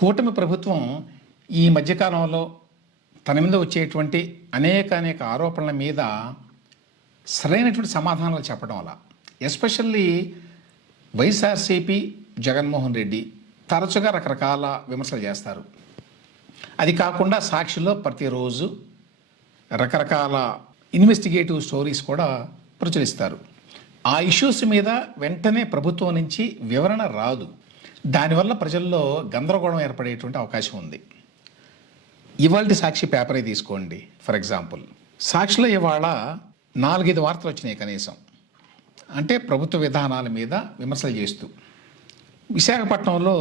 కూటమి ప్రభుత్వం ఈ మధ్యకాలంలో తన మీద వచ్చేటువంటి అనేక ఆరోపణల మీద సరైనటువంటి సమాధానాలు చెప్పడం వల్ల, ఎస్పెషల్లీ వైఎస్ఆర్సీపీ జగన్మోహన్ రెడ్డి తరచుగా రకరకాల విమర్శలు చేస్తారు. అది కాకుండా సాక్షిలో ప్రతిరోజు రకరకాల ఇన్వెస్టిగేటివ్ స్టోరీస్ కూడా ప్రచురిస్తారు. ఆ ఇష్యూస్ మీద వెంటనే ప్రభుత్వం నుంచి వివరణ రాదు. దానివల్ల ప్రజల్లో గందరగోళం ఏర్పడేటువంటి అవకాశం ఉంది. ఇవాళ సాక్షి పేపరే తీసుకోండి. ఫర్ ఎగ్జాంపుల్, సాక్షిలో ఇవాళ 4-5 వార్తలు వచ్చినాయి కనీసం. అంటే ప్రభుత్వ విధానాల మీద విమర్శలు చేస్తూ. విశాఖపట్నంలో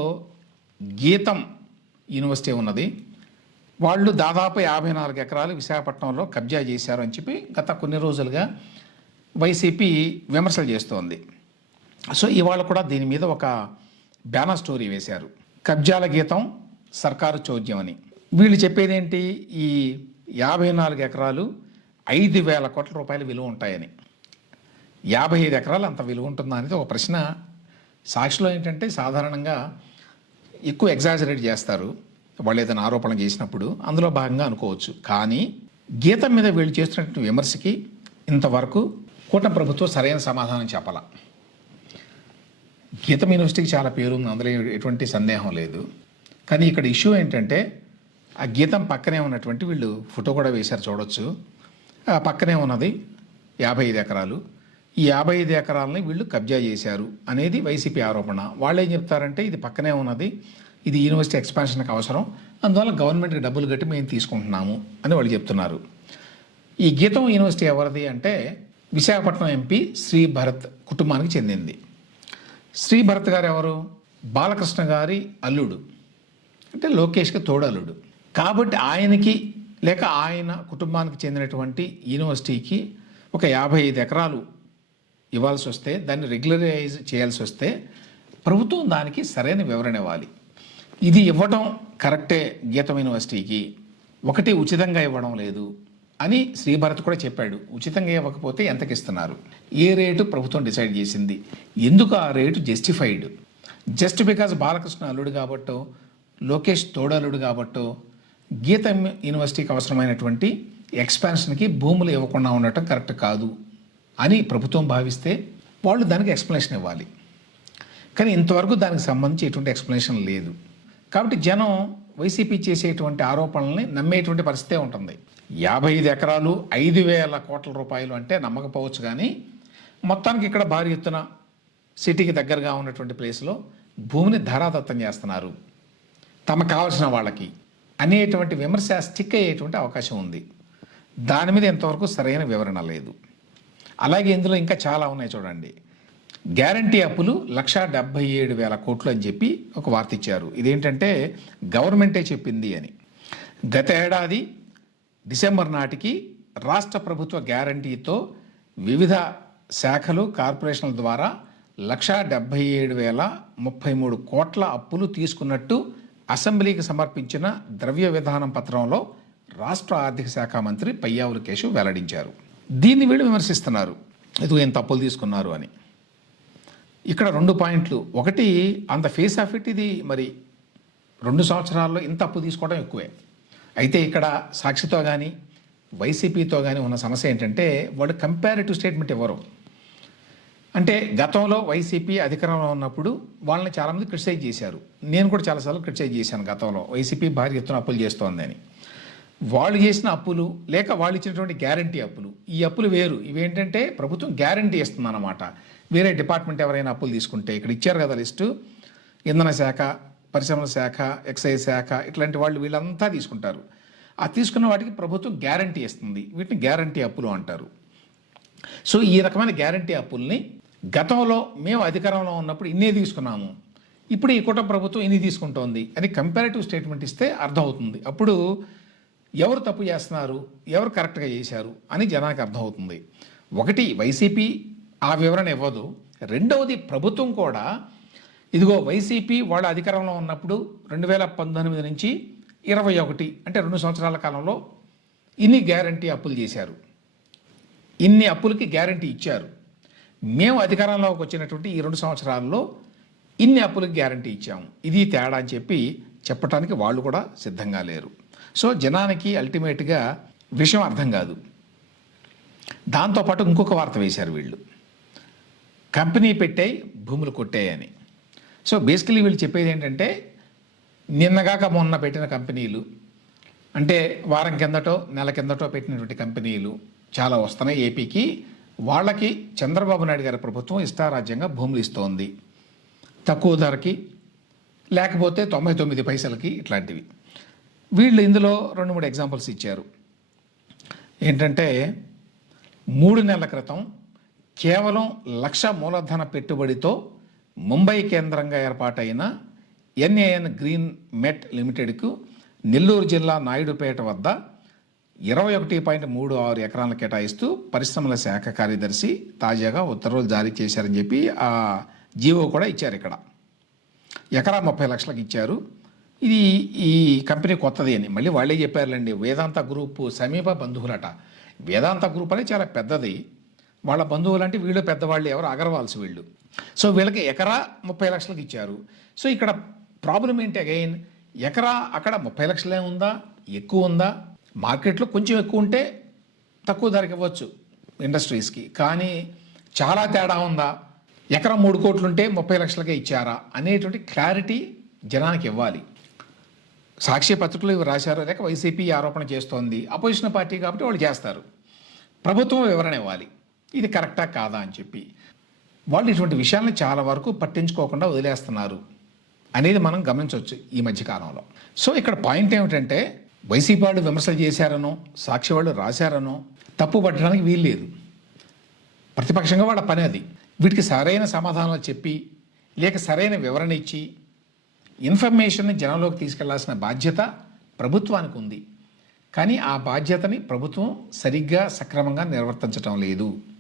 గీతం యూనివర్సిటీ ఉన్నది. వాళ్ళు దాదాపు 54 ఎకరాలు విశాఖపట్నంలో కబ్జా చేశారు అని చెప్పి గత కొన్ని రోజులుగా వైసీపీ విమర్శలు చేస్తోంది. సో ఇవాళ కూడా దీని మీద ఒక బ్యానర్ స్టోరీ వేశారు. కబ్జాల గీతం సర్కారు చోద్యం అని. వీళ్ళు చెప్పేది ఏంటి? ఈ 54 ఎకరాలు 5,000 కోట్ల రూపాయల విలువ ఉంటాయని. 55 ఎకరాలు అంత విలువ ఉంటుందా అనేది ఒక ప్రశ్న. సాక్షిలో ఏంటంటే సాధారణంగా ఎక్కువ ఎగ్జాజరేట్ చేస్తారు వాళ్ళు ఏదైనా ఆరోపణ చేసినప్పుడు, అందులో భాగంగా అనుకోవచ్చు. కానీ గీతం మీద వీళ్ళు చేస్తున్నటువంటి విమర్శకి ఇంతవరకు కూటమి ప్రభుత్వం సరైన సమాధానం చెప్పాల. గీతం యూనివర్సిటీకి చాలా పేరు ఉంది, అందులో ఎటువంటి సందేహం లేదు. కానీ ఇక్కడ ఇష్యూ ఏంటంటే ఆ గీతం పక్కనే ఉన్నటువంటి వీళ్ళు ఫోటో కూడా వేశారు, చూడొచ్చు. ఆ పక్కనే ఉన్నది 55 ఎకరాలు. ఈ 55 ఎకరాలని వీళ్ళు కబ్జా చేశారు అనేది వైసీపీ ఆరోపణ. వాళ్ళు ఏం చెప్తారంటే ఇది పక్కనే ఉన్నది, ఇది యూనివర్సిటీ ఎక్స్పాన్షన్కి అవసరం, అందువల్ల గవర్నమెంట్కి డబ్బులు కట్టి మేము తీసుకుంటున్నాము అని వాళ్ళు చెప్తున్నారు. ఈ గీతం యూనివర్సిటీ ఎవరిది అంటే విశాఖపట్నం ఎంపీ శ్రీ భరత్ కుటుంబానికి చెందింది. శ్రీ భరత్ గారు ఎవరు? బాలకృష్ణ గారి అల్లుడు, అంటే లోకేష్కి తోడల్లుడు. కాబట్టి ఆయనకి లేక ఆయన కుటుంబానికి చెందినటువంటి యూనివర్సిటీకి ఒక 55 ఎకరాలు ఇవ్వాల్సి వస్తే, దాన్ని రెగ్యులరైజ్ చేయాల్సి వస్తే ప్రభుత్వం దానికి సరైన వివరణ ఇవ్వాలి. ఇది ఇవ్వడం కరెక్టే గీతం యూనివర్సిటీకి, ఒకటి ఉచితంగా ఇవ్వడం లేదు అని శ్రీభరత్ కూడా చెప్పాడు. ఉచితంగా ఇవ్వకపోతే ఎంతకి ఇస్తున్నారు, ఏ రేటు ప్రభుత్వం డిసైడ్ చేసింది, ఎందుకు ఆ rate justified? Just because Balakrishna అల్లుడు కాబట్టో, లోకేష్ తోడల్లుడు కాబట్టో గీతం యూనివర్సిటీకి అవసరమైనటువంటి ఎక్స్పాన్షన్కి భూములు ఇవ్వకుండా ఉండటం కరెక్ట్ కాదు అని ప్రభుత్వం భావిస్తే వాళ్ళు దానికి ఎక్స్ప్లెనేషన్ ఇవ్వాలి. కానీ ఇంతవరకు దానికి సంబంధించి ఎటువంటి ఎక్స్ప్లెనేషన్ లేదు. కాబట్టి జనం వైసీపీ చేసేటువంటి ఆరోపణల్ని నమ్మేటువంటి పరిస్థితే ఉంటుంది. 55 ఎకరాలు 5,000 కోట్ల రూపాయలు అంటే నమ్మకపోవచ్చు, కానీ మొత్తానికి ఇక్కడ భారీ ఎత్తున సిటీకి దగ్గరగా ఉన్నటువంటి ప్లేస్లో భూమిని ధారాదత్తం చేస్తున్నారు తమకు కావాల్సిన వాళ్ళకి అనేటువంటి విమర్శ స్టిక్ అయ్యేటువంటి అవకాశం ఉంది. దాని మీద ఎంతవరకు సరైన వివరణ లేదు. అలాగే ఇందులో ఇంకా చాలా ఉన్నాయి చూడండి. గ్యారంటీ అప్పులు 1,77,000 కోట్లు అని చెప్పి ఒక వార్త ఇచ్చారు. ఇదేంటంటే గవర్నమెంటే చెప్పింది అని. గత ఏడాది డిసెంబర్ నాటికి రాష్ట్ర ప్రభుత్వ గ్యారంటీతో వివిధ శాఖలు కార్పొరేషన్ల ద్వారా 1,77,033 కోట్ల అప్పులు తీసుకున్నట్టు అసెంబ్లీకి సమర్పించిన ద్రవ్య విధానం పత్రంలో రాష్ట్ర ఆర్థిక శాఖ మంత్రి పయ్యావుల కేశవ్ వెల్లడించారు. దీన్ని వీళ్ళు విమర్శిస్తున్నారు, ఇది ఎంత అప్పులు తీసుకున్నారు అని. ఇక్కడ 2 పాయింట్లు. ఒకటి, on the face of it ఇది మరి 2 సంవత్సరాల్లో ఇంత అప్పు తీసుకోవడం ఎక్కువే. అయితే ఇక్కడ సాక్షితో కానీ వైసీపీతో కానీ ఉన్న సమస్య ఏంటంటే వాళ్ళు కంపారిటివ్ స్టేట్మెంట్ ఇవ్వరు. అంటే గతంలో వైసీపీ అధికారంలో ఉన్నప్పుడు వాళ్ళని చాలామంది క్రిటిసైజ్ చేశారు. నేను కూడా చాలాసార్లు క్రిటిసైజ్ చేశాను గతంలో, వైసీపీ భారీ ఎత్తున అప్పులు చేస్తోందని. వాళ్ళు చేసిన అప్పులు లేక వాళ్ళు ఇచ్చినటువంటి గ్యారంటీ అప్పులు, ఈ అప్పులు వేరు. ఇవేంటంటే ప్రభుత్వం గ్యారంటీ ఇస్తుంది అన్నమాట. వేరే డిపార్ట్మెంట్ ఎవరైనా అప్పులు తీసుకుంటే, ఇక్కడ ఇచ్చారు కదా లిస్టు, ఇంధన శాఖ, పరిశ్రమల శాఖ, ఎక్సైజ్ శాఖ, ఇట్లాంటి వాళ్ళు వీళ్ళంతా తీసుకుంటారు. ఆ తీసుకున్న వాటికి ప్రభుత్వం గ్యారంటీ ఇస్తుంది. వీటిని గ్యారంటీ అప్పులు అంటారు. సో ఈ రకమైన గ్యారంటీ అప్పుల్ని గతంలో మేము అధికారంలో ఉన్నప్పుడు ఇన్నే తీసుకున్నాము, ఇప్పుడు ఈ కూటమి ప్రభుత్వం ఇన్ని తీసుకుంటోంది అని కంపారిటివ్ స్టేట్మెంట్ ఇస్తే అర్థమవుతుంది. అప్పుడు ఎవరు తప్పు చేస్తున్నారు, ఎవరు కరెక్ట్గా చేశారు అని జనానికి అర్థమవుతుంది. ఒకటి, వైసీపీ ఆ వివరణ ఇవ్వదు. రెండవది, ప్రభుత్వం కూడా ఇదిగో వైసీపీ వాళ్ళ అధికారంలో ఉన్నప్పుడు 2019 నుంచి 21 అంటే 2 సంవత్సరాల కాలంలో ఇన్ని గ్యారంటీ అప్పులు చేశారు, ఇన్ని అప్పులకి గ్యారంటీ ఇచ్చారు. మేము అధికారంలోకి వచ్చినటువంటి ఈ 2 సంవత్సరాల్లో ఇన్ని అప్పులకు గ్యారంటీ ఇచ్చాము, ఇది తేడా అని చెప్పి చెప్పటానికి వాళ్ళు కూడా సిద్ధంగా లేరు. సో జనానికి అల్టిమేట్గా విషయం అర్థం కాదు. దాంతోపాటు ఇంకొక వార్త వేశారు వీళ్ళు, కంపెనీ పెట్టాయి భూములు కొట్టాయని. సో బేసికలీ వీళ్ళు చెప్పేది ఏంటంటే, నిన్నగాక మొన్న పెట్టిన కంపెనీలు, అంటే వారం కిందటో నెల కిందటో పెట్టినటువంటి కంపెనీలు చాలా వస్తున్నాయి ఏపీకి. వాళ్ళకి చంద్రబాబు నాయుడు గారి ప్రభుత్వం ఇష్టారాజ్యంగా భూములు ఇస్తోంది, తక్కువ ధరకి, లేకపోతే 99 పైసలకి, ఇట్లాంటివి. వీళ్ళు ఇందులో 2-3 ఎగ్జాంపుల్స్ ఇచ్చారు. ఏంటంటే 3 నెలల క్రితం కేవలం 1,00,000 మూలధన పెట్టుబడితో ముంబై కేంద్రంగా ఏర్పాటైన ఎన్ఏఎన్ గ్రీన్ మెట్ లిమిటెడ్కు నెల్లూరు జిల్లా నాయుడుపేట వద్ద 21.36 ఎకరాలను కేటాయిస్తూ పరిశ్రమల శాఖ కార్యదర్శి తాజాగా ఉత్తర్వులు జారీ చేశారని చెప్పి ఆ జీవో కూడా ఇచ్చారు. ఇక్కడ ఎకరా 30 లక్షలకు ఇచ్చారు. ఇది ఈ కంపెనీ కొత్తది అని మళ్ళీ వాళ్ళే చెప్పారులేండి. వేదాంత గ్రూప్ సమీప బంధువులట. వేదాంత గ్రూప్ అనేది చాలా పెద్దది. వాళ్ళ బంధువులు అంటే వీళ్ళు పెద్దవాళ్ళు, ఎవరు అగర్వాల్స్ వీళ్ళు. సో వీళ్ళకి ఎకరా 30 లక్షలకు ఇచ్చారు. సో ఇక్కడ ప్రాబ్లం ఏంటి, అగైన్ ఎకరా అక్కడ 30 లక్షలే ఉందా, ఎక్కువ ఉందా? మార్కెట్లో కొంచెం ఎక్కువ ఉంటే తక్కువ ధరకి ఇవ్వచ్చు ఇండస్ట్రీస్కి, కానీ చాలా తేడా ఉందా, ఎకరా 3 కోట్లు ఉంటే 30 లక్షలకే ఇచ్చారా అనేటువంటి క్లారిటీ జనానికి ఇవ్వాలి. సాక్షి పత్రికలు ఇవి రాశారో, లేక వైసీపీ ఆరోపణ చేస్తోంది, అపోజిషన్ పార్టీ కాబట్టి వాళ్ళు చేస్తారు. ప్రభుత్వం వివరణ ఇవ్వాలి, ఇది కరెక్టా కాదా అని చెప్పి. వాళ్ళు ఇటువంటి విషయాలను చాలా వరకు పట్టించుకోకుండా వదిలేస్తున్నారు అనేది మనం గమనించవచ్చు ఈ మధ్యకాలంలో. సో ఇక్కడ పాయింట్ ఏమిటంటే, వైసీపీ వాళ్ళు విమర్శలు చేశారనో, సాక్షి వాళ్ళు రాశారనో తప్పు పట్టడానికి వీల్లేదు. ప్రతిపక్షంగా వాళ్ళ పని అది. వీటికి సరైన సమాధానాలు చెప్పి, లేక సరైన వివరణ ఇచ్చి ఇన్ఫర్మేషన్ని జనంలోకి తీసుకెళ్లాల్సిన బాధ్యత ప్రభుత్వానికి ఉంది. కానీ ఆ బాధ్యతని ప్రభుత్వం సరిగ్గా సక్రమంగా నిర్వర్తించడం లేదు.